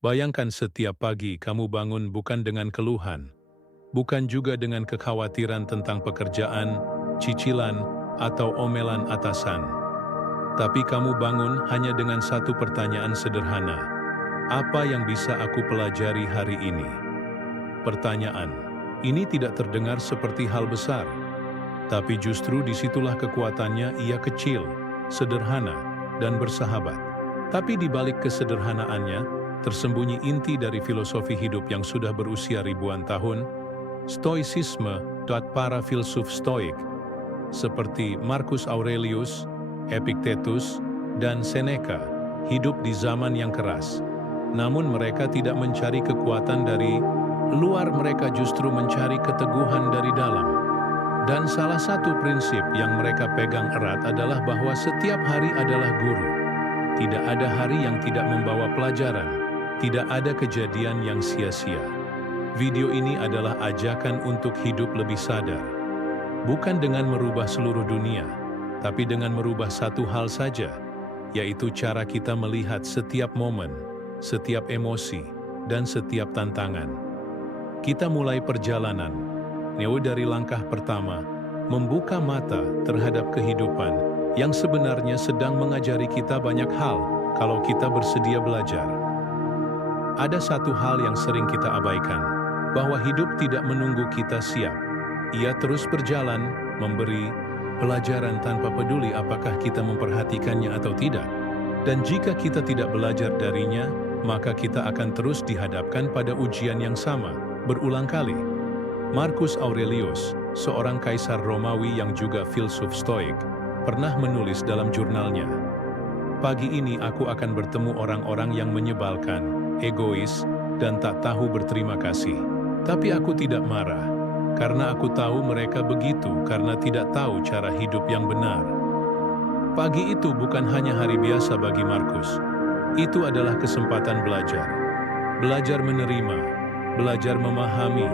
Bayangkan setiap pagi kamu bangun bukan dengan keluhan, bukan juga dengan kekhawatiran tentang pekerjaan, cicilan, atau omelan atasan. Tapi kamu bangun hanya dengan satu pertanyaan sederhana. Apa yang bisa aku pelajari hari ini? Pertanyaan ini tidak terdengar seperti hal besar, tapi justru disitulah kekuatannya. Ia kecil, sederhana, dan bersahabat. Tapi di balik kesederhanaannya, tersembunyi inti dari filosofi hidup yang sudah berusia ribuan tahun. Stoicisme. Para filsuf Stoik, seperti Marcus Aurelius, Epictetus, dan Seneca, hidup di zaman yang keras. Namun mereka tidak mencari kekuatan dari luar, mereka justru mencari keteguhan dari dalam. Dan salah satu prinsip yang mereka pegang erat adalah bahwa setiap hari adalah guru. Tidak ada hari yang tidak membawa pelajaran, tidak ada kejadian yang sia-sia. Video ini adalah ajakan untuk hidup lebih sadar. Bukan dengan merubah seluruh dunia, tapi dengan merubah satu hal saja, yaitu cara kita melihat setiap momen, setiap emosi, dan setiap tantangan. Kita mulai perjalanan, dari langkah pertama, membuka mata terhadap kehidupan yang sebenarnya sedang mengajari kita banyak hal kalau kita bersedia belajar. Ada satu hal yang sering kita abaikan, bahwa hidup tidak menunggu kita siap. Ia terus berjalan, memberi pelajaran tanpa peduli apakah kita memperhatikannya atau tidak. Dan jika kita tidak belajar darinya, maka kita akan terus dihadapkan pada ujian yang sama, berulang kali. Marcus Aurelius, seorang kaisar Romawi yang juga filsuf Stoik, pernah menulis dalam jurnalnya, "Pagi ini aku akan bertemu orang-orang yang menyebalkan, egois, dan tak tahu berterima kasih. Tapi aku tidak marah, karena aku tahu mereka begitu karena tidak tahu cara hidup yang benar." Pagi itu bukan hanya hari biasa bagi Marcus. Itu adalah kesempatan belajar. Belajar menerima, belajar memahami,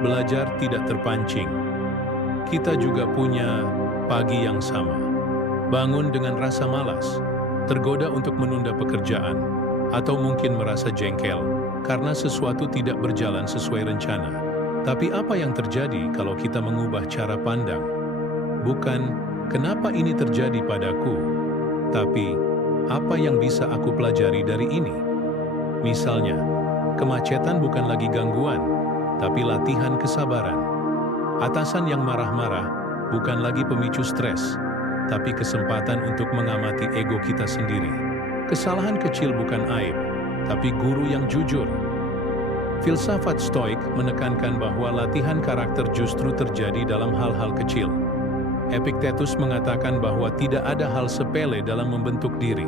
belajar tidak terpancing. Kita juga punya pagi yang sama. Bangun dengan rasa malas, tergoda untuk menunda pekerjaan, atau mungkin merasa jengkel karena sesuatu tidak berjalan sesuai rencana. Tapi apa yang terjadi kalau kita mengubah cara pandang? Bukan, "Kenapa ini terjadi padaku?" Tapi, "Apa yang bisa aku pelajari dari ini?" Misalnya, kemacetan bukan lagi gangguan, tapi latihan kesabaran. Atasan yang marah-marah bukan lagi pemicu stres, tapi kesempatan untuk mengamati ego kita sendiri. Kesalahan kecil bukan aib, tapi guru yang jujur. Filsafat Stoik menekankan bahwa latihan karakter justru terjadi dalam hal-hal kecil. Epictetus mengatakan bahwa tidak ada hal sepele dalam membentuk diri.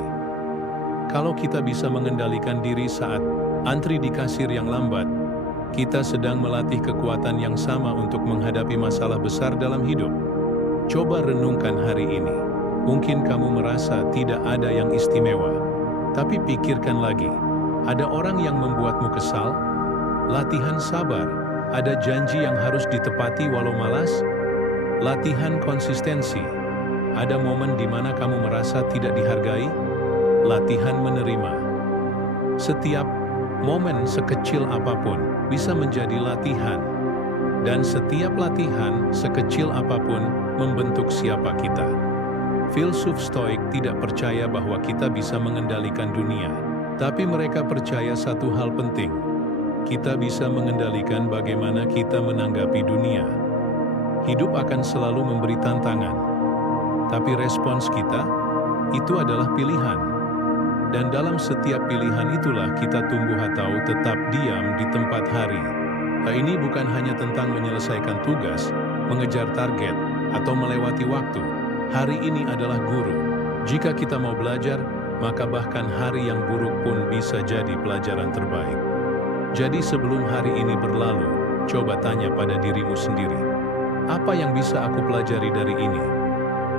Kalau kita bisa mengendalikan diri saat antri di kasir yang lambat, kita sedang melatih kekuatan yang sama untuk menghadapi masalah besar dalam hidup. Coba renungkan hari ini. Mungkin kamu merasa tidak ada yang istimewa, tapi pikirkan lagi. Ada orang yang membuatmu kesal? Latihan sabar. Ada janji yang harus ditepati walau malas? Latihan konsistensi. Ada momen di mana kamu merasa tidak dihargai? Latihan menerima. Setiap momen sekecil apapun bisa menjadi latihan. Dan setiap latihan sekecil apapun membentuk siapa kita. Filsuf Stoik tidak percaya bahwa kita bisa mengendalikan dunia, tapi mereka percaya satu hal penting. Kita bisa mengendalikan bagaimana kita menanggapi dunia. Hidup akan selalu memberi tantangan, tapi respons kita, itu adalah pilihan. Dan dalam setiap pilihan itulah kita tumbuh atau tetap diam di tempat hari. Ini bukan hanya tentang menyelesaikan tugas, mengejar target, atau melewati waktu. Hari ini adalah guru. Jika kita mau belajar, maka bahkan hari yang buruk pun bisa jadi pelajaran terbaik. Jadi sebelum hari ini berlalu, coba tanya pada dirimu sendiri, apa yang bisa aku pelajari dari ini?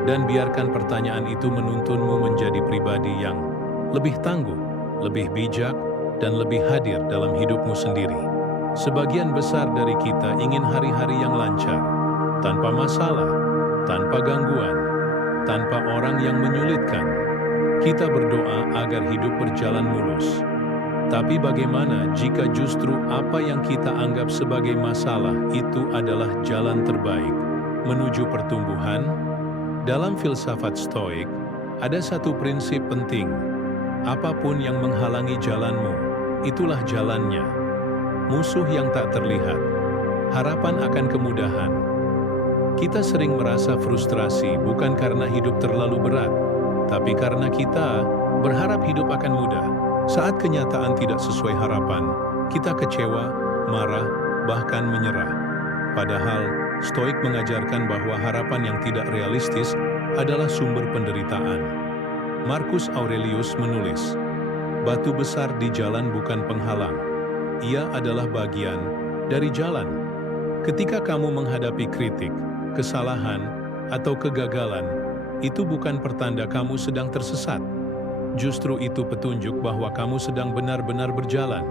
Dan biarkan pertanyaan itu menuntunmu menjadi pribadi yang lebih tangguh, lebih bijak, dan lebih hadir dalam hidupmu sendiri. Sebagian besar dari kita ingin hari-hari yang lancar, tanpa masalah, tanpa gangguan, tanpa orang yang menyulitkan. Kita berdoa agar hidup berjalan mulus. Tapi bagaimana jika justru apa yang kita anggap sebagai masalah itu adalah jalan terbaik menuju pertumbuhan? Dalam filsafat Stoik, ada satu prinsip penting. Apapun yang menghalangi jalanmu, itulah jalannya. Musuh yang tak terlihat. Harapan akan kemudahan. Kita sering merasa frustrasi bukan karena hidup terlalu berat, tapi karena kita berharap hidup akan mudah. Saat kenyataan tidak sesuai harapan, kita kecewa, marah, bahkan menyerah. Padahal, Stoik mengajarkan bahwa harapan yang tidak realistis adalah sumber penderitaan. Marcus Aurelius menulis, "Batu besar di jalan bukan penghalang. Ia adalah bagian dari jalan." Ketika kamu menghadapi kritik, kesalahan, atau kegagalan, itu bukan pertanda kamu sedang tersesat. Justru itu petunjuk bahwa kamu sedang benar-benar berjalan.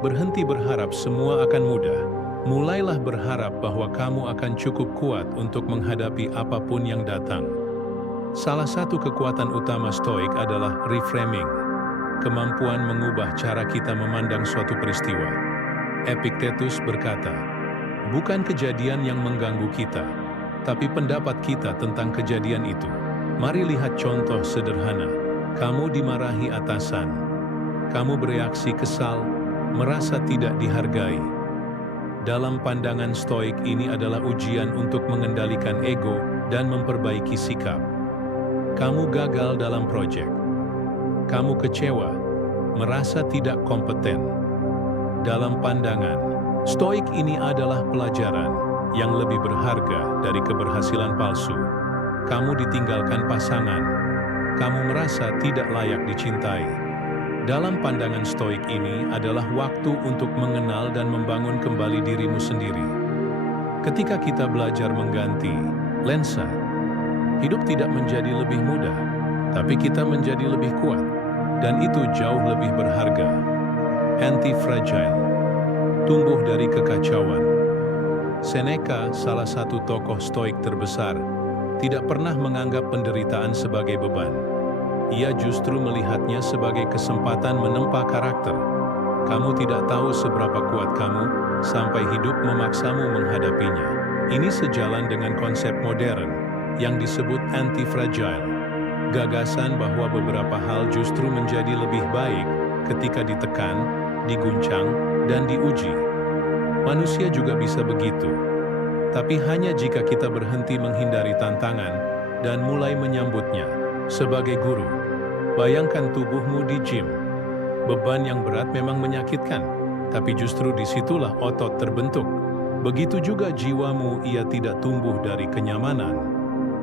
Berhenti berharap semua akan mudah. Mulailah berharap bahwa kamu akan cukup kuat untuk menghadapi apapun yang datang. Salah satu kekuatan utama Stoik adalah reframing, kemampuan mengubah cara kita memandang suatu peristiwa. Epictetus berkata, "Bukan kejadian yang mengganggu kita, tapi pendapat kita tentang kejadian itu." Mari lihat contoh sederhana. Kamu dimarahi atasan. Kamu bereaksi kesal, merasa tidak dihargai. Dalam pandangan Stoik ini adalah ujian untuk mengendalikan ego dan memperbaiki sikap. Kamu gagal dalam proyek. Kamu kecewa, merasa tidak kompeten. Dalam pandangan Stoik ini adalah pelajaran yang lebih berharga dari keberhasilan palsu. Kamu ditinggalkan pasangan. Kamu merasa tidak layak dicintai. Dalam pandangan Stoik ini adalah waktu untuk mengenal dan membangun kembali dirimu sendiri. Ketika kita belajar mengganti lensa, hidup tidak menjadi lebih mudah, tapi kita menjadi lebih kuat, dan itu jauh lebih berharga. Anti-fragile, tumbuh dari kekacauan. Seneca, salah satu tokoh Stoik terbesar, tidak pernah menganggap penderitaan sebagai beban. Ia justru melihatnya sebagai kesempatan menempa karakter. Kamu tidak tahu seberapa kuat kamu sampai hidup memaksamu menghadapinya. Ini sejalan dengan konsep modern yang disebut anti-fragile. Gagasan bahwa beberapa hal justru menjadi lebih baik ketika ditekan, diguncang, dan diuji. Manusia juga bisa begitu. Tapi hanya jika kita berhenti menghindari tantangan dan mulai menyambutnya. Sebagai guru, bayangkan tubuhmu di gym. Beban yang berat memang menyakitkan, tapi justru disitulah otot terbentuk. Begitu juga jiwamu, ia tidak tumbuh dari kenyamanan,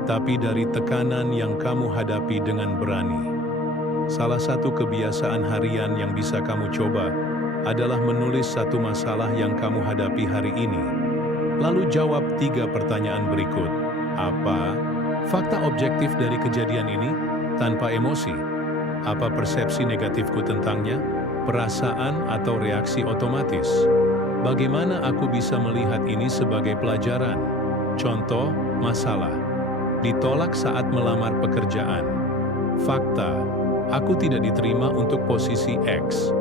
tapi dari tekanan yang kamu hadapi dengan berani. Salah satu kebiasaan harian yang bisa kamu coba adalah menulis satu masalah yang kamu hadapi hari ini. Lalu jawab 3 pertanyaan berikut. Apa fakta objektif dari kejadian ini tanpa emosi? Apa persepsi negatifku tentangnya? Perasaan atau reaksi otomatis? Bagaimana aku bisa melihat ini sebagai pelajaran? Contoh, masalah. Ditolak saat melamar pekerjaan. Fakta, aku tidak diterima untuk posisi X.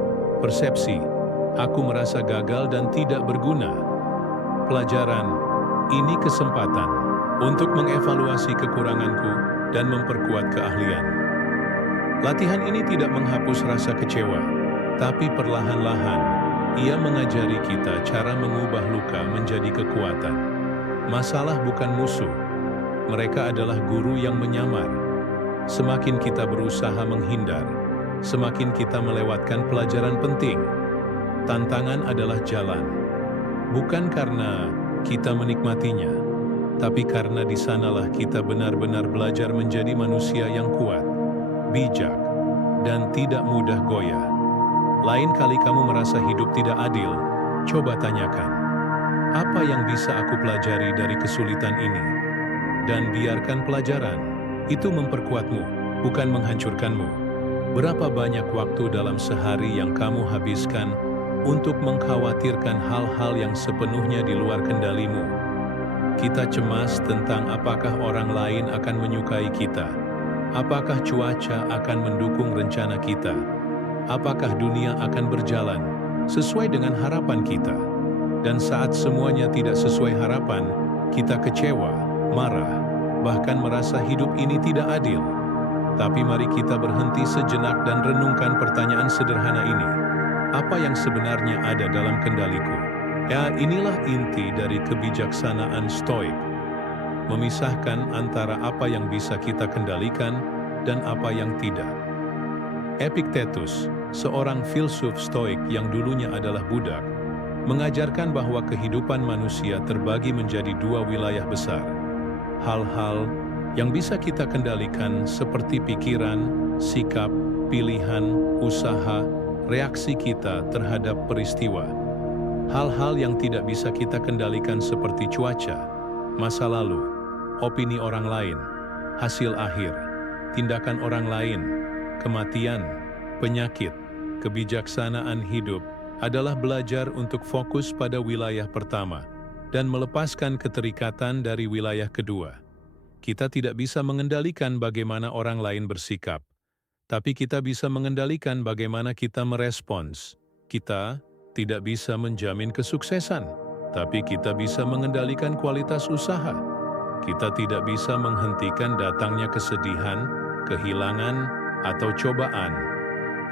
Persepsi, aku merasa gagal dan tidak berguna. Pelajaran, ini kesempatan untuk mengevaluasi kekuranganku dan memperkuat keahlian. Latihan ini tidak menghapus rasa kecewa, tapi perlahan-lahan ia mengajari kita cara mengubah luka menjadi kekuatan. Masalah bukan musuh, mereka adalah guru yang menyamar. Semakin kita berusaha menghindar, semakin kita melewatkan pelajaran penting. Tantangan adalah jalan, bukan karena kita menikmatinya, tapi karena di sanalah kita benar-benar belajar menjadi manusia yang kuat, bijak, dan tidak mudah goyah. Lain kali kamu merasa hidup tidak adil, coba tanyakan, apa yang bisa aku pelajari dari kesulitan ini? Dan biarkan pelajaran itu memperkuatmu, bukan menghancurkanmu. Berapa banyak waktu dalam sehari yang kamu habiskan untuk mengkhawatirkan hal-hal yang sepenuhnya di luar kendalimu? Kita cemas tentang apakah orang lain akan menyukai kita, apakah cuaca akan mendukung rencana kita, Apakah dunia akan berjalan sesuai dengan harapan kita? Dan saat semuanya tidak sesuai harapan, kita kecewa, marah, bahkan merasa hidup ini tidak adil. Tapi mari kita berhenti sejenak dan renungkan pertanyaan sederhana ini. Apa yang sebenarnya ada dalam kendaliku? Ya, inilah inti dari kebijaksanaan Stoik. Memisahkan antara apa yang bisa kita kendalikan dan apa yang tidak. Epictetus, seorang filsuf Stoik yang dulunya adalah budak, mengajarkan bahwa kehidupan manusia terbagi menjadi dua wilayah besar. Hal-hal yang bisa kita kendalikan seperti pikiran, sikap, pilihan, usaha, reaksi kita terhadap peristiwa. Hal-hal yang tidak bisa kita kendalikan seperti cuaca, masa lalu, opini orang lain, hasil akhir, tindakan orang lain, kematian, penyakit. Kebijaksanaan hidup adalah belajar untuk fokus pada wilayah pertama dan melepaskan keterikatan dari wilayah kedua. Kita tidak bisa mengendalikan bagaimana orang lain bersikap, tapi kita bisa mengendalikan bagaimana kita merespons. Kita tidak bisa menjamin kesuksesan, tapi kita bisa mengendalikan kualitas usaha. Kita tidak bisa menghentikan datangnya kesedihan, kehilangan, atau cobaan,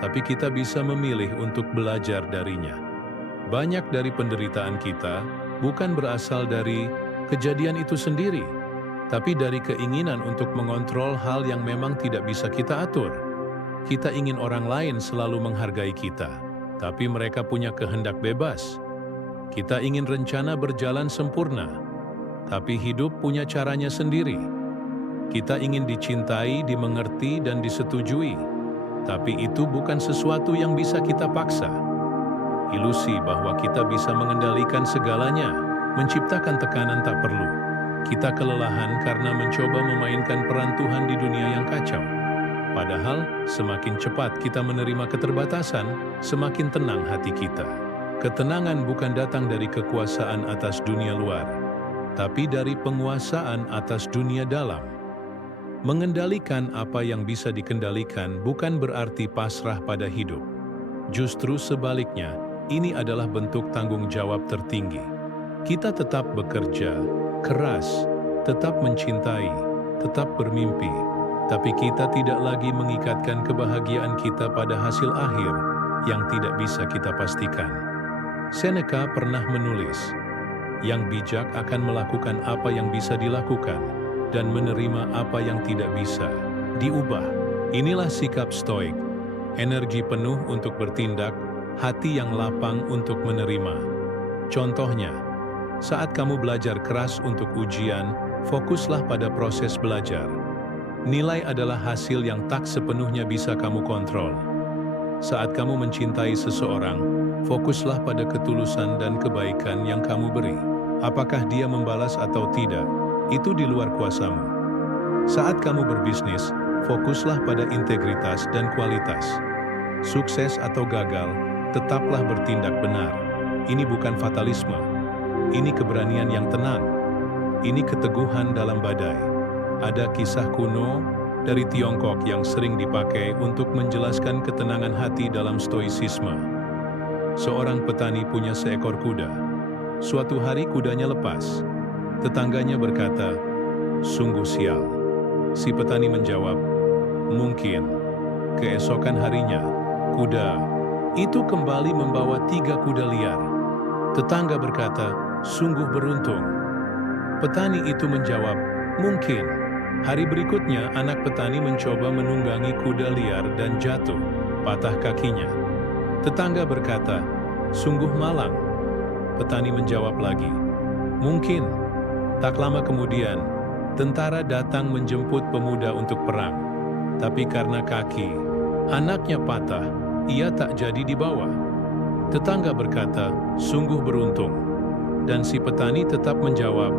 tapi kita bisa memilih untuk belajar darinya. Banyak dari penderitaan kita bukan berasal dari kejadian itu sendiri, tapi dari keinginan untuk mengontrol hal yang memang tidak bisa kita atur. Kita ingin orang lain selalu menghargai kita, tapi mereka punya kehendak bebas. Kita ingin rencana berjalan sempurna, tapi hidup punya caranya sendiri. Kita ingin dicintai, dimengerti, dan disetujui, tapi itu bukan sesuatu yang bisa kita paksa. Ilusi bahwa kita bisa mengendalikan segalanya, menciptakan tekanan tak perlu. Kita kelelahan karena mencoba memainkan peran Tuhan di dunia yang kacau. Padahal, semakin cepat kita menerima keterbatasan, semakin tenang hati kita. Ketenangan bukan datang dari kekuasaan atas dunia luar, tapi dari penguasaan atas dunia dalam. Mengendalikan apa yang bisa dikendalikan bukan berarti pasrah pada hidup. Justru sebaliknya, ini adalah bentuk tanggung jawab tertinggi. Kita tetap bekerja keras, tetap mencintai, tetap bermimpi, tapi kita tidak lagi mengikatkan kebahagiaan kita pada hasil akhir yang tidak bisa kita pastikan. Seneca pernah menulis, "Yang bijak akan melakukan apa yang bisa dilakukan dan menerima apa yang tidak bisa diubah." Inilah sikap Stoik, energi penuh untuk bertindak, hati yang lapang untuk menerima. Contohnya, saat kamu belajar keras untuk ujian, fokuslah pada proses belajar. Nilai adalah hasil yang tak sepenuhnya bisa kamu kontrol. Saat kamu mencintai seseorang, fokuslah pada ketulusan dan kebaikan yang kamu beri. Apakah dia membalas atau tidak, itu di luar kuasamu. Saat kamu berbisnis, fokuslah pada integritas dan kualitas. Sukses atau gagal, tetaplah bertindak benar. Ini bukan fatalisme. Ini keberanian yang tenang. Ini keteguhan dalam badai. Ada kisah kuno dari Tiongkok yang sering dipakai untuk menjelaskan ketenangan hati dalam stoisisme. Seorang petani punya seekor kuda. Suatu hari kudanya lepas. Tetangganya berkata, "Sungguh sial." Si petani menjawab, "Mungkin." Keesokan harinya, kuda itu kembali membawa 3 kuda liar. Tetangga berkata, "Sungguh beruntung." Petani itu menjawab, "Mungkin." Hari berikutnya, anak petani mencoba menunggangi kuda liar dan jatuh, patah kakinya. Tetangga berkata, "Sungguh malang." Petani menjawab lagi, "Mungkin." Tak lama kemudian, tentara datang menjemput pemuda untuk perang. Tapi karena kaki anaknya patah, ia tak jadi dibawa. Tetangga berkata, "Sungguh beruntung." Dan si petani tetap menjawab,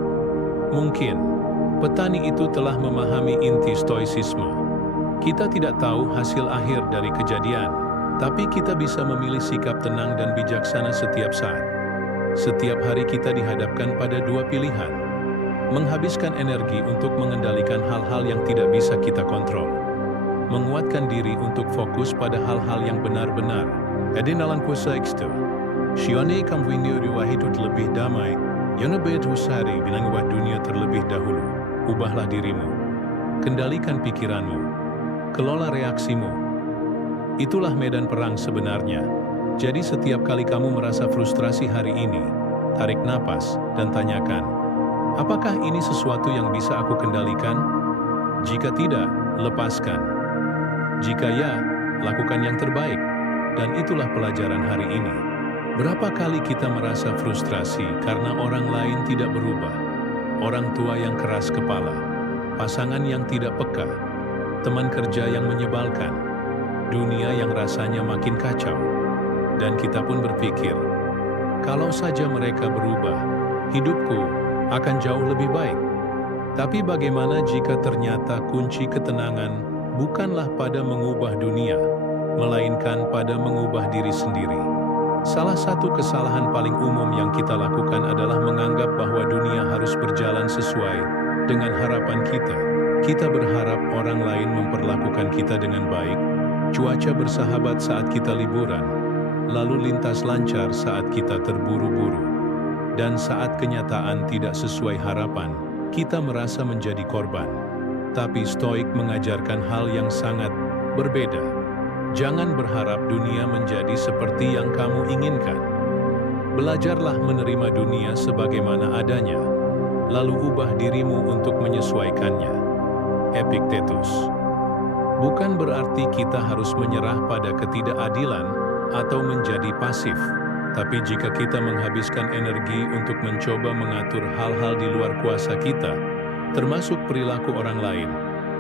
"Mungkin." Petani itu telah memahami inti stoisisme. Kita tidak tahu hasil akhir dari kejadian, tapi kita bisa memilih sikap tenang dan bijaksana setiap saat. Setiap hari kita dihadapkan pada 2 pilihan. Menghabiskan energi untuk mengendalikan hal-hal yang tidak bisa kita kontrol. menguatkan diri untuk fokus pada hal-hal yang benar-benar. Edinalan kuasa ekster. Sione kamwini uriwa hidup lebih damai, yang lebih husari binangwah dunia terlebih dahulu. Ubahlah dirimu. Kendalikan pikiranmu. Kelola reaksimu. Itulah medan perang sebenarnya. Jadi setiap kali kamu merasa frustrasi hari ini, tarik napas dan tanyakan, apakah ini sesuatu yang bisa aku kendalikan? Jika tidak, lepaskan. Jika ya, lakukan yang terbaik. Dan itulah pelajaran hari ini. Berapa kali kita merasa frustrasi karena orang lain tidak berubah? Orang tua yang keras kepala, pasangan yang tidak peka, teman kerja yang menyebalkan, dunia yang rasanya makin kacau. Dan kita pun berpikir, kalau saja mereka berubah, hidupku akan jauh lebih baik. Tapi bagaimana jika ternyata kunci ketenangan bukanlah pada mengubah dunia, melainkan pada mengubah diri sendiri? Salah satu kesalahan paling umum yang kita lakukan adalah menganggap bahwa dunia harus berjalan sesuai dengan harapan kita. Kita berharap orang lain memperlakukan kita dengan baik, cuaca bersahabat saat kita liburan, lalu lintas lancar saat kita terburu-buru. Dan saat kenyataan tidak sesuai harapan, kita merasa menjadi korban. Tapi Stoik mengajarkan hal yang sangat berbeda. Jangan berharap dunia menjadi seperti yang kamu inginkan. Belajarlah menerima dunia sebagaimana adanya, lalu ubah dirimu untuk menyesuaikannya. Epictetus. Bukan berarti kita harus menyerah pada ketidakadilan atau menjadi pasif. Tapi jika kita menghabiskan energi untuk mencoba mengatur hal-hal di luar kuasa kita, termasuk perilaku orang lain,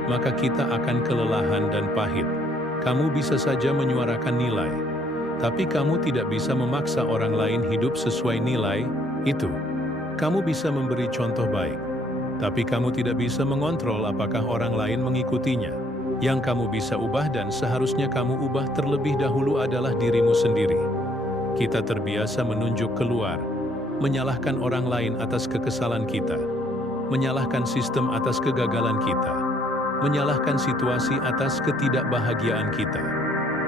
maka kita akan kelelahan dan pahit. Kamu bisa saja menyuarakan nilai, tapi kamu tidak bisa memaksa orang lain hidup sesuai nilai itu. Kamu bisa memberi contoh baik, tapi kamu tidak bisa mengontrol apakah orang lain mengikutinya. Yang kamu bisa ubah dan seharusnya kamu ubah terlebih dahulu adalah dirimu sendiri. Kita terbiasa menunjuk keluar, menyalahkan orang lain atas kekesalan kita, menyalahkan sistem atas kegagalan kita, menyalahkan situasi atas ketidakbahagiaan kita.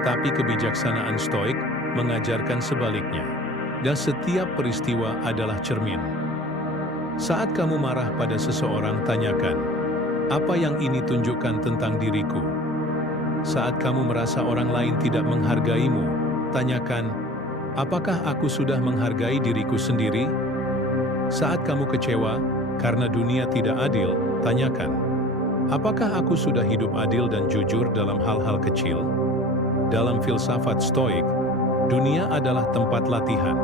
Tapi kebijaksanaan Stoik mengajarkan sebaliknya. Dan setiap peristiwa adalah cermin. Saat kamu marah pada seseorang, tanyakan, apa yang ini tunjukkan tentang diriku? Saat kamu merasa orang lain tidak menghargaimu, tanyakan, apakah aku sudah menghargai diriku sendiri? Saat kamu kecewa karena dunia tidak adil, tanyakan, apakah aku sudah hidup adil dan jujur dalam hal-hal kecil? Dalam filsafat Stoik, dunia adalah tempat latihan.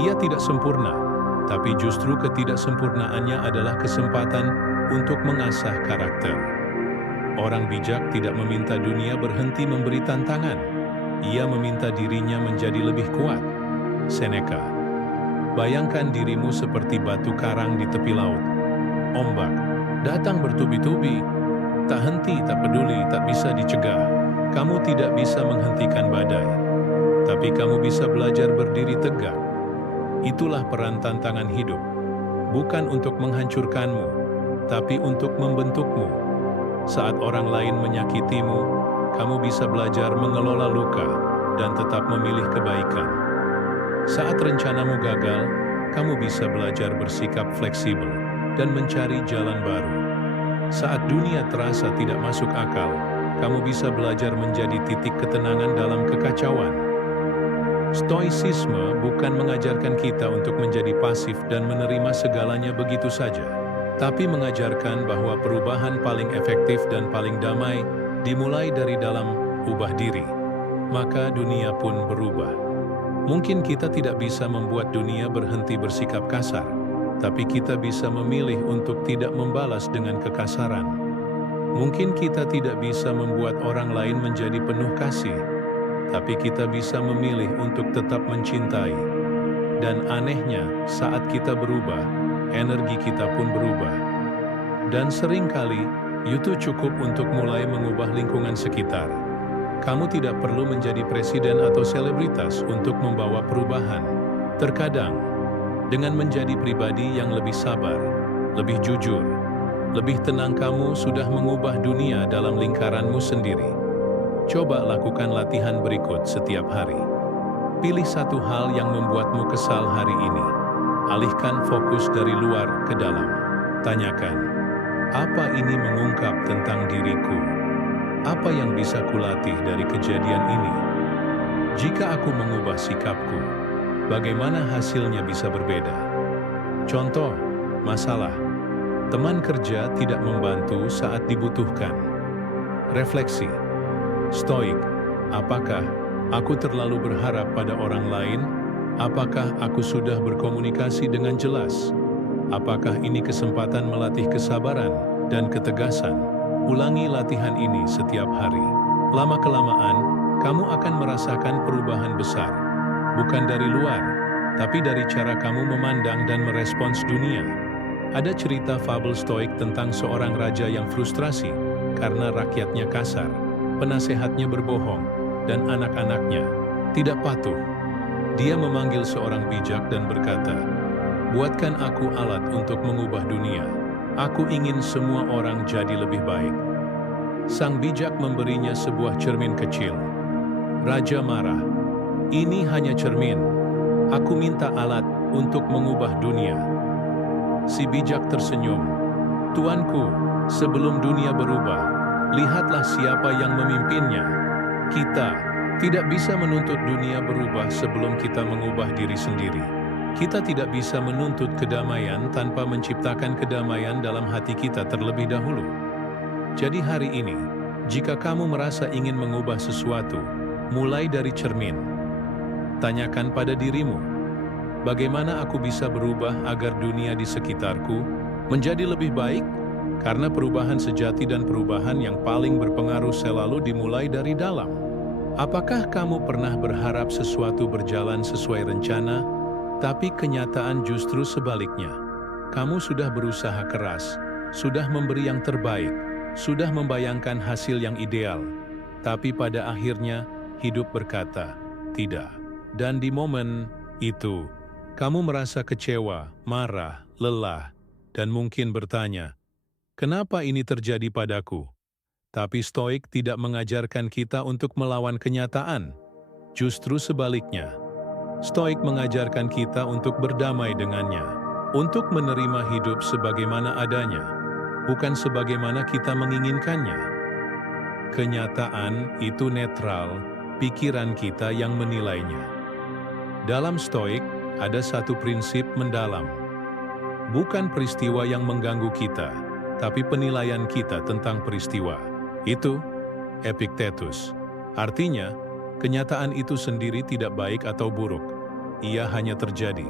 Ia tidak sempurna, tapi justru ketidaksempurnaannya adalah kesempatan untuk mengasah karakter. Orang bijak tidak meminta dunia berhenti memberi tantangan. Ia meminta dirinya menjadi lebih kuat. Seneca. Bayangkan dirimu seperti batu karang di tepi laut. Ombak datang bertubi-tubi, tak henti, tak peduli, tak bisa dicegah. Kamu tidak bisa menghentikan badai, tapi kamu bisa belajar berdiri tegak. Itulah peran tantangan hidup, bukan untuk menghancurkanmu, tapi untuk membentukmu. Saat orang lain menyakitimu, kamu bisa belajar mengelola luka dan tetap memilih kebaikan. Saat rencanamu gagal, kamu bisa belajar bersikap fleksibel dan mencari jalan baru. Saat dunia terasa tidak masuk akal, kamu bisa belajar menjadi titik ketenangan dalam kekacauan. Stoicisme bukan mengajarkan kita untuk menjadi pasif dan menerima segalanya begitu saja, tapi mengajarkan bahwa perubahan paling efektif dan paling damai dimulai dari dalam ubah diri. Maka dunia pun berubah. Mungkin kita tidak bisa membuat dunia berhenti bersikap kasar, tapi kita bisa memilih untuk tidak membalas dengan kekasaran. Mungkin kita tidak bisa membuat orang lain menjadi penuh kasih, tapi kita bisa memilih untuk tetap mencintai. Dan anehnya, saat kita berubah, energi kita pun berubah. Dan seringkali, itu cukup untuk mulai mengubah lingkungan sekitar. Kamu tidak perlu menjadi presiden atau selebritas untuk membawa perubahan. Terkadang, dengan menjadi pribadi yang lebih sabar, lebih jujur, lebih tenang, kamu sudah mengubah dunia dalam lingkaranmu sendiri. Coba lakukan latihan berikut setiap hari. Pilih satu hal yang membuatmu kesal hari ini. Alihkan fokus dari luar ke dalam. Tanyakan, apa ini mengungkap tentang diriku? Apa yang bisa kulatih dari kejadian ini? Jika aku mengubah sikapku, bagaimana hasilnya bisa berbeda? Contoh, masalah. Teman kerja tidak membantu saat dibutuhkan. Refleksi. Stoik, apakah aku terlalu berharap pada orang lain? Apakah aku sudah berkomunikasi dengan jelas? Apakah ini kesempatan melatih kesabaran dan ketegasan? Ulangi latihan ini setiap hari. Lama-kelamaan, kamu akan merasakan perubahan besar. Bukan dari luar, tapi dari cara kamu memandang dan merespons dunia. Ada cerita fabel Stoik tentang seorang raja yang frustrasi karena rakyatnya kasar, penasehatnya berbohong, dan anak-anaknya tidak patuh. Dia memanggil seorang bijak dan berkata, "Buatkan aku alat untuk mengubah dunia. Aku ingin semua orang jadi lebih baik." Sang bijak memberinya sebuah cermin kecil. Raja marah, "Ini hanya cermin. Aku minta alat untuk mengubah dunia." Si bijak tersenyum, "Tuanku, sebelum dunia berubah, lihatlah siapa yang memimpinnya. Kita tidak bisa menuntut dunia berubah sebelum kita mengubah diri sendiri. Kita tidak bisa menuntut kedamaian tanpa menciptakan kedamaian dalam hati kita terlebih dahulu. Jadi hari ini, jika kamu merasa ingin mengubah sesuatu, mulai dari cermin. Tanyakan pada dirimu, bagaimana aku bisa berubah agar dunia di sekitarku menjadi lebih baik? Karena perubahan sejati dan perubahan yang paling berpengaruh selalu dimulai dari dalam. Apakah kamu pernah berharap sesuatu berjalan sesuai rencana, tapi kenyataan justru sebaliknya? Kamu sudah berusaha keras, sudah memberi yang terbaik, sudah membayangkan hasil yang ideal, tapi pada akhirnya hidup berkata, tidak. Dan di momen itu, kamu merasa kecewa, marah, lelah, dan mungkin bertanya, kenapa ini terjadi padaku? Tapi Stoik tidak mengajarkan kita untuk melawan kenyataan. Justru sebaliknya, Stoik mengajarkan kita untuk berdamai dengannya, untuk menerima hidup sebagaimana adanya, bukan sebagaimana kita menginginkannya. Kenyataan itu netral, pikiran kita yang menilainya. Dalam Stoik, ada satu prinsip mendalam. Bukan peristiwa yang mengganggu kita, tapi penilaian kita tentang peristiwa. Itu Epictetus. Artinya, kenyataan itu sendiri tidak baik atau buruk. Ia hanya terjadi.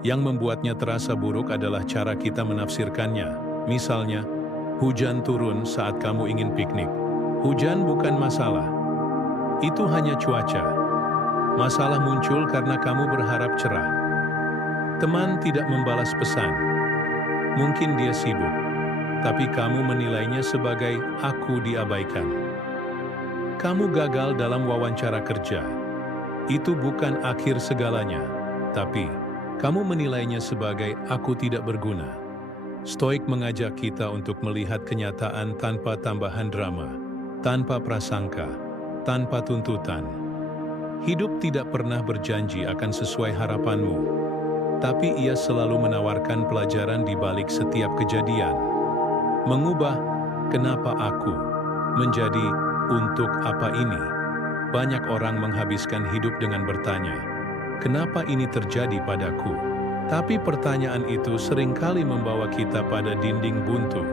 Yang membuatnya terasa buruk adalah cara kita menafsirkannya. Misalnya, hujan turun saat kamu ingin piknik. Hujan bukan masalah. Itu hanya cuaca. Masalah muncul karena kamu berharap cerah. Teman tidak membalas pesan. Mungkin dia sibuk, tapi kamu menilainya sebagai aku diabaikan. Kamu gagal dalam wawancara kerja. Itu bukan akhir segalanya, tapi kamu menilainya sebagai aku tidak berguna. Stoik mengajak kita untuk melihat kenyataan tanpa tambahan drama, tanpa prasangka, tanpa tuntutan. Hidup tidak pernah berjanji akan sesuai harapanmu, tapi ia selalu menawarkan pelajaran di balik setiap kejadian. Mengubah kenapa aku menjadi untuk apa ini. Banyak orang menghabiskan hidup dengan bertanya, kenapa ini terjadi padaku? Tapi pertanyaan itu seringkali membawa kita pada dinding buntu,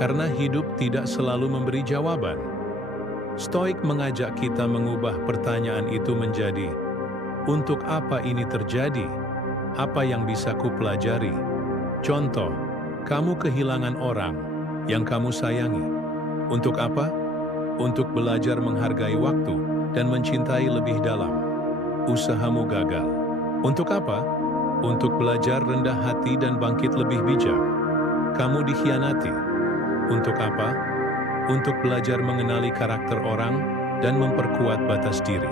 karena hidup tidak selalu memberi jawaban. Stoik mengajak kita mengubah pertanyaan itu menjadi, untuk apa ini terjadi? Apa yang bisa kupelajari? Contoh, kamu kehilangan orang yang kamu sayangi. Untuk apa? Untuk belajar menghargai waktu dan mencintai lebih dalam. Usahamu gagal. Untuk apa? Untuk belajar rendah hati dan bangkit lebih bijak. Kamu dikhianati. Untuk apa? Untuk belajar mengenali karakter orang dan memperkuat batas diri.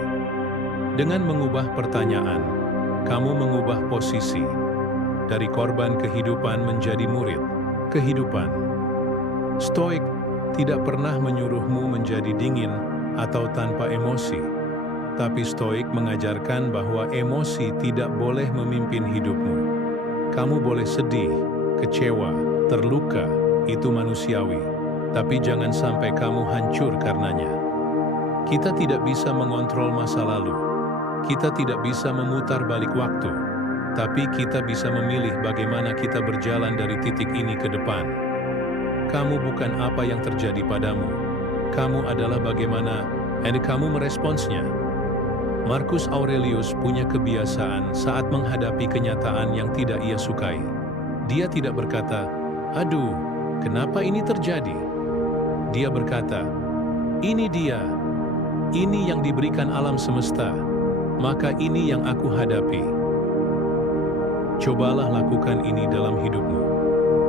Dengan mengubah pertanyaan, kamu mengubah posisi. Dari korban kehidupan menjadi murid kehidupan. Stoik tidak pernah menyuruhmu menjadi dingin atau tanpa emosi. Tapi Stoik mengajarkan bahwa emosi tidak boleh memimpin hidupmu. Kamu boleh sedih, kecewa, terluka, itu manusiawi. Tapi jangan sampai kamu hancur karenanya. Kita tidak bisa mengontrol masa lalu. Kita tidak bisa memutar balik waktu. Tapi kita bisa memilih bagaimana kita berjalan dari titik ini ke depan. Kamu bukan apa yang terjadi padamu. Kamu adalah bagaimana kamu meresponsnya. Marcus Aurelius punya kebiasaan saat menghadapi kenyataan yang tidak ia sukai. Dia tidak berkata, "Aduh, kenapa ini terjadi?" Dia berkata, "Ini dia. Ini yang diberikan alam semesta. Maka ini yang aku hadapi." Cobalah lakukan ini dalam hidupmu.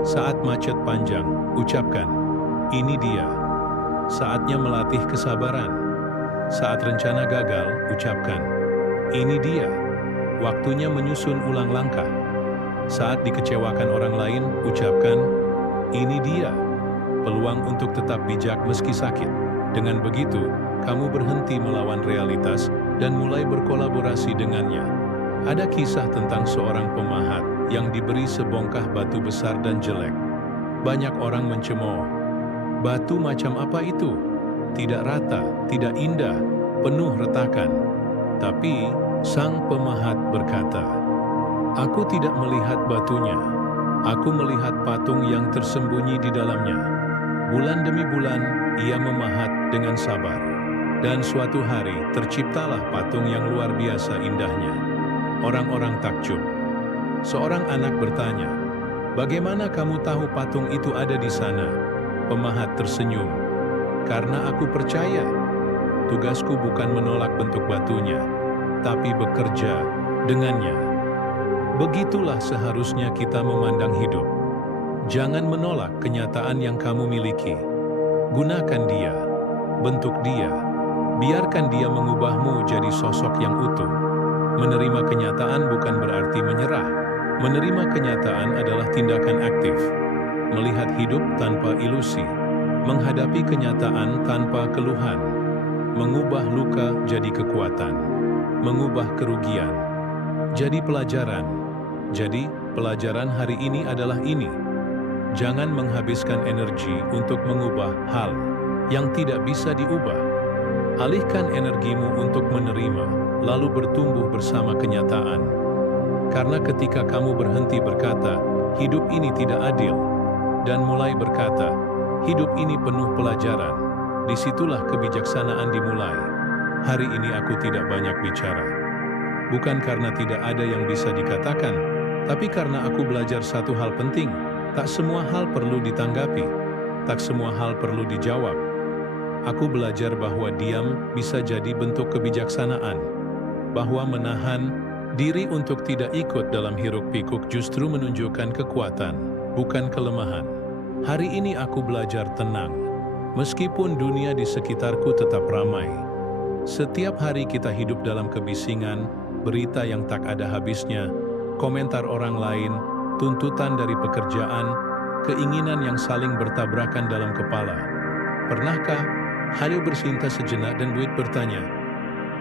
Saat macet panjang, ucapkan, "Ini dia." Saatnya melatih kesabaran. Saat rencana gagal, ucapkan, "Ini dia." Waktunya menyusun ulang langkah. Saat dikecewakan orang lain, ucapkan, "Ini dia." Peluang untuk tetap bijak meski sakit. Dengan begitu, kamu berhenti melawan realitas dan mulai berkolaborasi dengannya. Ada kisah tentang seorang pemahat yang diberi sebongkah batu besar dan jelek. Banyak orang mencemooh. Batu macam apa itu? Tidak rata, tidak indah, penuh retakan. Tapi sang pemahat berkata, "Aku tidak melihat batunya. Aku melihat patung yang tersembunyi di dalamnya." Bulan demi bulan, ia memahat dengan sabar. Dan suatu hari, terciptalah patung yang luar biasa indahnya. Orang-orang takjub. Seorang anak bertanya, "Bagaimana kamu tahu patung itu ada di sana?" Pemahat tersenyum, "Karena aku percaya. Tugasku bukan menolak bentuk batunya, tapi bekerja dengannya." Begitulah seharusnya kita memandang hidup. Jangan menolak kenyataan yang kamu miliki. Gunakan dia, bentuk dia, biarkan dia mengubahmu jadi sosok yang utuh. Menerima kenyataan bukan berarti menyerah. Menerima kenyataan adalah tindakan aktif. Melihat hidup tanpa ilusi. Menghadapi kenyataan tanpa keluhan. Mengubah luka jadi kekuatan. Mengubah kerugian jadi pelajaran. Jadi, pelajaran hari ini adalah ini. Jangan menghabiskan energi untuk mengubah hal yang tidak bisa diubah. Alihkan energimu untuk menerima, lalu bertumbuh bersama kenyataan. Karena ketika kamu berhenti berkata, "Hidup ini tidak adil," dan mulai berkata, "Hidup ini penuh pelajaran," disitulah kebijaksanaan dimulai. Hari ini aku tidak banyak bicara. Bukan karena tidak ada yang bisa dikatakan, tapi karena aku belajar satu hal penting. Tak semua hal perlu ditanggapi, tak semua hal perlu dijawab. Aku belajar bahwa diam bisa jadi bentuk kebijaksanaan, bahwa menahan diri untuk tidak ikut dalam hiruk-pikuk justru menunjukkan kekuatan, bukan kelemahan. Hari ini aku belajar tenang, meskipun dunia di sekitarku tetap ramai. Setiap hari kita hidup dalam kebisingan, berita yang tak ada habisnya, komentar orang lain, tuntutan dari pekerjaan, keinginan yang saling bertabrakan dalam kepala. Pernahkah Halil bersinta sejenak dan Buit bertanya,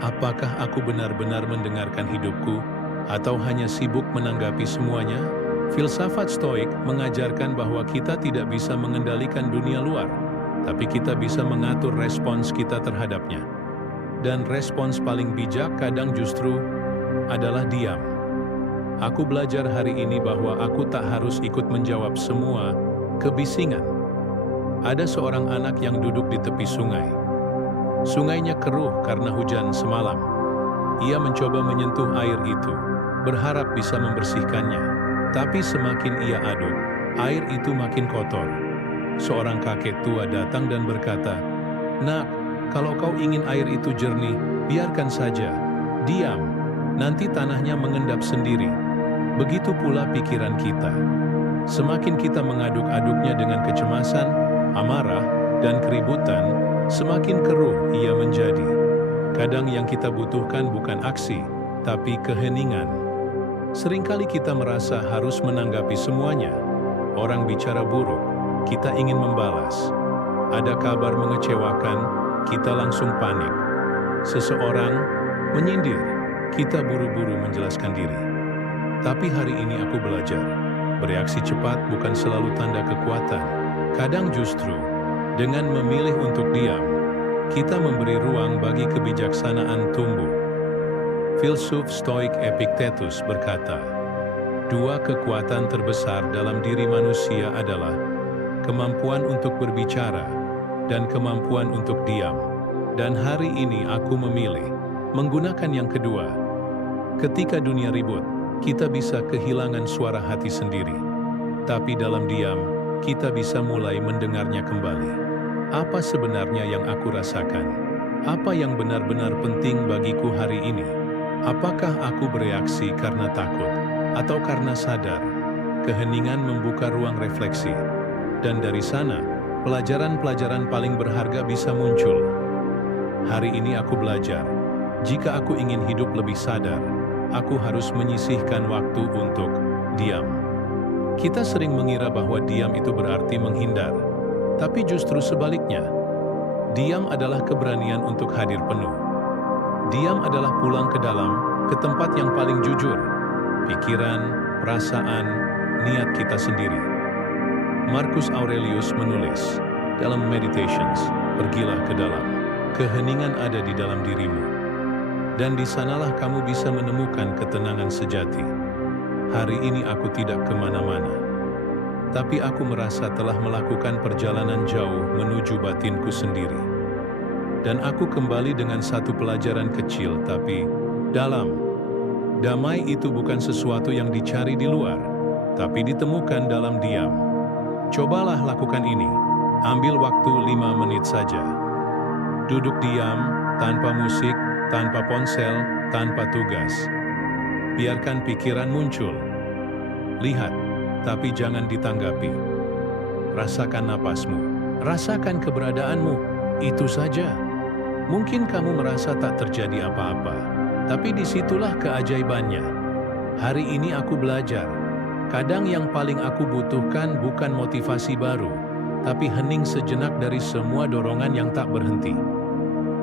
"Apakah aku benar-benar mendengarkan hidupku, atau hanya sibuk menanggapi semuanya?" Filsafat Stoik mengajarkan bahwa kita tidak bisa mengendalikan dunia luar, tapi kita bisa mengatur respons kita terhadapnya. Dan respons paling bijak kadang justru adalah diam. Aku belajar hari ini bahwa aku tak harus ikut menjawab semua kebisingan. Ada seorang anak yang duduk di tepi sungai. Sungainya keruh karena hujan semalam. Ia mencoba menyentuh air itu, berharap bisa membersihkannya. Tapi semakin ia aduk, air itu makin kotor. Seorang kakek tua datang dan berkata, "Nak, kalau kau ingin air itu jernih, biarkan saja. Diam, nanti tanahnya mengendap sendiri." Begitu pula pikiran kita. Semakin kita mengaduk-aduknya dengan kecemasan, amarah, dan keributan, semakin keruh ia menjadi. Kadang yang kita butuhkan bukan aksi, tapi keheningan. Seringkali kita merasa harus menanggapi semuanya. Orang bicara buruk, kita ingin membalas. Ada kabar mengecewakan, kita langsung panik. Seseorang menyindir, kita buru-buru menjelaskan diri. Tapi hari ini aku belajar, bereaksi cepat bukan selalu tanda kekuatan. Kadang justru, dengan memilih untuk diam, kita memberi ruang bagi kebijaksanaan tumbuh. Filsuf Stoik Epictetus berkata, dua kekuatan terbesar dalam diri manusia adalah kemampuan untuk berbicara dan kemampuan untuk diam. Dan hari ini aku memilih menggunakan yang kedua. Ketika dunia ribut, kita bisa kehilangan suara hati sendiri. Tapi dalam diam, kita bisa mulai mendengarnya kembali. Apa sebenarnya yang aku rasakan? Apa yang benar-benar penting bagiku hari ini? Apakah aku bereaksi karena takut atau karena sadar? Keheningan membuka ruang refleksi. Dan dari sana, pelajaran-pelajaran paling berharga bisa muncul. Hari ini aku belajar, jika aku ingin hidup lebih sadar, aku harus menyisihkan waktu untuk diam. Kita sering mengira bahwa diam itu berarti menghindar, tapi justru sebaliknya. Diam adalah keberanian untuk hadir penuh. Diam adalah pulang ke dalam, ke tempat yang paling jujur, pikiran, perasaan, niat kita sendiri. Marcus Aurelius menulis dalam Meditations, pergilah ke dalam, keheningan ada di dalam dirimu. Dan di sanalah kamu bisa menemukan ketenangan sejati. Hari ini aku tidak kemana-mana, tapi aku merasa telah melakukan perjalanan jauh menuju batinku sendiri. Dan aku kembali dengan satu pelajaran kecil tapi dalam. Damai itu bukan sesuatu yang dicari di luar, tapi ditemukan dalam diam. Cobalah lakukan ini. Ambil waktu 5 menit saja. Duduk diam, tanpa musik, tanpa ponsel, tanpa tugas. Biarkan pikiran muncul. Lihat, tapi jangan ditanggapi. Rasakan napasmu. Rasakan keberadaanmu. Itu saja. Mungkin kamu merasa tak terjadi apa-apa, tapi disitulah keajaibannya. Hari ini aku belajar. Kadang yang paling aku butuhkan bukan motivasi baru, tapi hening sejenak dari semua dorongan yang tak berhenti.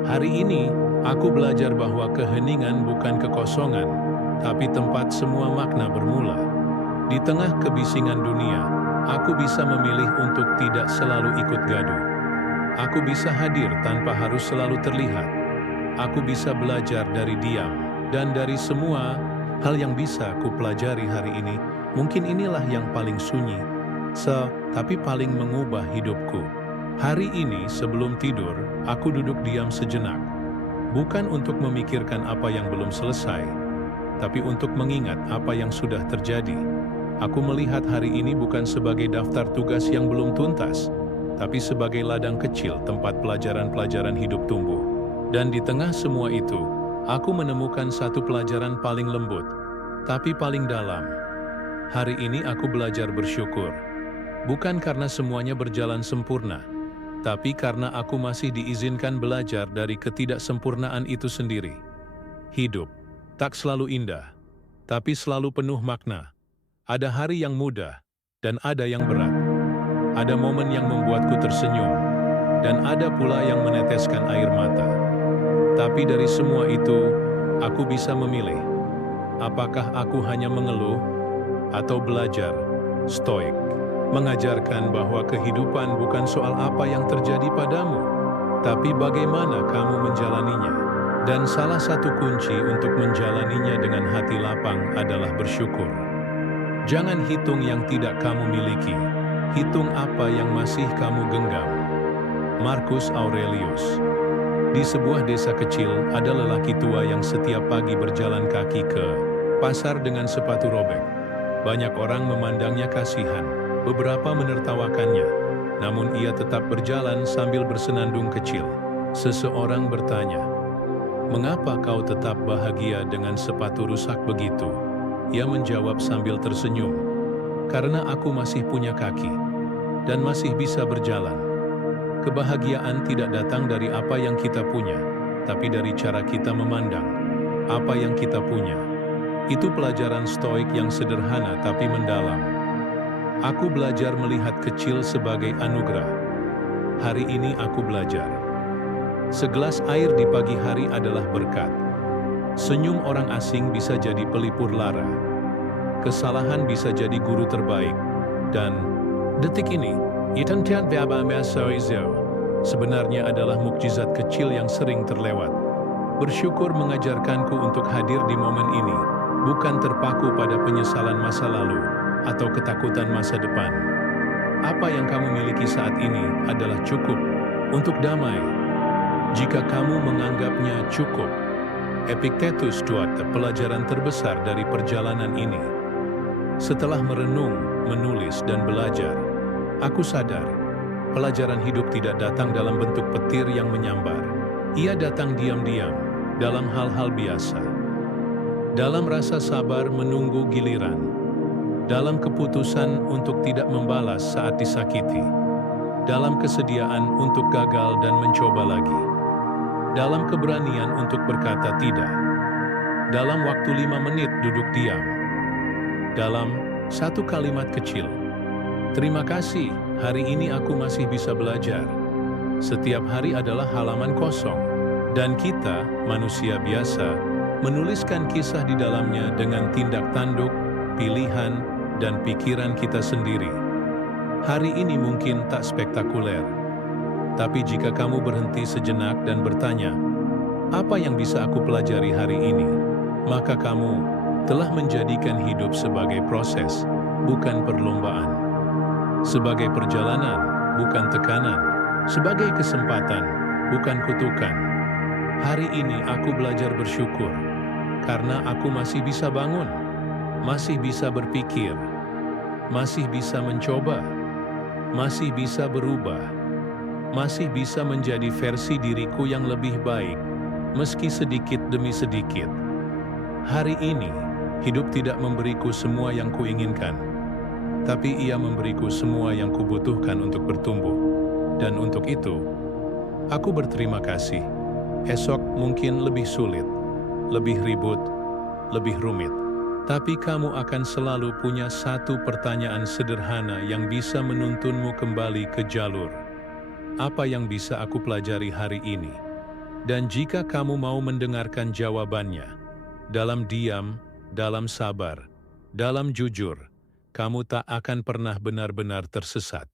Hari ini, aku belajar bahwa keheningan bukan kekosongan, tapi tempat semua makna bermula. Di tengah kebisingan dunia, aku bisa memilih untuk tidak selalu ikut gaduh. Aku bisa hadir tanpa harus selalu terlihat. Aku bisa belajar dari diam, dan dari semua hal yang bisa aku pelajari hari ini, mungkin inilah yang paling sunyi, tapi paling mengubah hidupku. Hari ini sebelum tidur, aku duduk diam sejenak. Bukan untuk memikirkan apa yang belum selesai, tapi untuk mengingat apa yang sudah terjadi. Aku melihat hari ini bukan sebagai daftar tugas yang belum tuntas, tapi sebagai ladang kecil tempat pelajaran-pelajaran hidup tumbuh. Dan di tengah semua itu, aku menemukan satu pelajaran paling lembut, tapi paling dalam. Hari ini aku belajar bersyukur. Bukan karena semuanya berjalan sempurna, tapi karena aku masih diizinkan belajar dari ketidaksempurnaan itu sendiri. Hidup tak selalu indah, tapi selalu penuh makna. Ada hari yang mudah, dan ada yang berat. Ada momen yang membuatku tersenyum, dan ada pula yang meneteskan air mata. Tapi dari semua itu, aku bisa memilih. Apakah aku hanya mengeluh, atau belajar? Stoik mengajarkan bahwa kehidupan bukan soal apa yang terjadi padamu, tapi bagaimana kamu menjalaninya. Dan salah satu kunci untuk menjalaninya dengan hati lapang adalah bersyukur. Jangan hitung yang tidak kamu miliki, hitung apa yang masih kamu genggam. Marcus Aurelius. Di sebuah desa kecil, ada lelaki tua yang setiap pagi berjalan kaki ke pasar dengan sepatu robek. Banyak orang memandangnya kasihan, beberapa menertawakannya, namun ia tetap berjalan sambil bersenandung kecil. Seseorang bertanya, "Mengapa kau tetap bahagia dengan sepatu rusak begitu?" Ia menjawab sambil tersenyum, "Karena aku masih punya kaki, dan masih bisa berjalan." Kebahagiaan tidak datang dari apa yang kita punya, tapi dari cara kita memandang apa yang kita punya. Itu pelajaran stoik yang sederhana tapi mendalam. Aku belajar melihat kecil sebagai anugerah. Hari ini aku belajar. Segelas air di pagi hari adalah berkat. Senyum orang asing bisa jadi pelipur lara. Kesalahan bisa jadi guru terbaik. Dan detik ini, sebenarnya adalah mukjizat kecil yang sering terlewat. Bersyukur mengajarkanku untuk hadir di momen ini, bukan terpaku pada penyesalan masa lalu atau ketakutan masa depan. Apa yang kamu miliki saat ini adalah cukup untuk damai. Jika kamu menganggapnya cukup, Epictetus Stoa, pelajaran terbesar dari perjalanan ini. Setelah merenung, menulis, dan belajar, aku sadar, pelajaran hidup tidak datang dalam bentuk petir yang menyambar. Ia datang diam-diam, dalam hal-hal biasa. Dalam rasa sabar menunggu giliran. Dalam keputusan untuk tidak membalas saat disakiti. Dalam kesediaan untuk gagal dan mencoba lagi. Dalam keberanian untuk berkata tidak. Dalam waktu 5 menit duduk diam. Dalam satu kalimat kecil. Terima kasih, hari ini aku masih bisa belajar. Setiap hari adalah halaman kosong. Dan kita, manusia biasa, menuliskan kisah di dalamnya dengan tindak tanduk, pilihan, dan pikiran kita sendiri. Hari ini mungkin tak spektakuler. Tapi jika kamu berhenti sejenak dan bertanya, apa yang bisa aku pelajari hari ini? Maka kamu telah menjadikan hidup sebagai proses, bukan perlombaan. Sebagai perjalanan, bukan tekanan. Sebagai kesempatan, bukan kutukan. Hari ini aku belajar bersyukur, karena aku masih bisa bangun, masih bisa berpikir, masih bisa mencoba, masih bisa berubah, masih bisa menjadi versi diriku yang lebih baik, meski sedikit demi sedikit. Hari ini, hidup tidak memberiku semua yang kuinginkan, tapi ia memberiku semua yang kubutuhkan untuk bertumbuh. Dan untuk itu, aku berterima kasih. Esok mungkin lebih sulit, lebih ribut, lebih rumit. Tapi kamu akan selalu punya satu pertanyaan sederhana yang bisa menuntunmu kembali ke jalur. Apa yang bisa aku pelajari hari ini? Dan jika kamu mau mendengarkan jawabannya, dalam diam, dalam sabar, dalam jujur, kamu tak akan pernah benar-benar tersesat.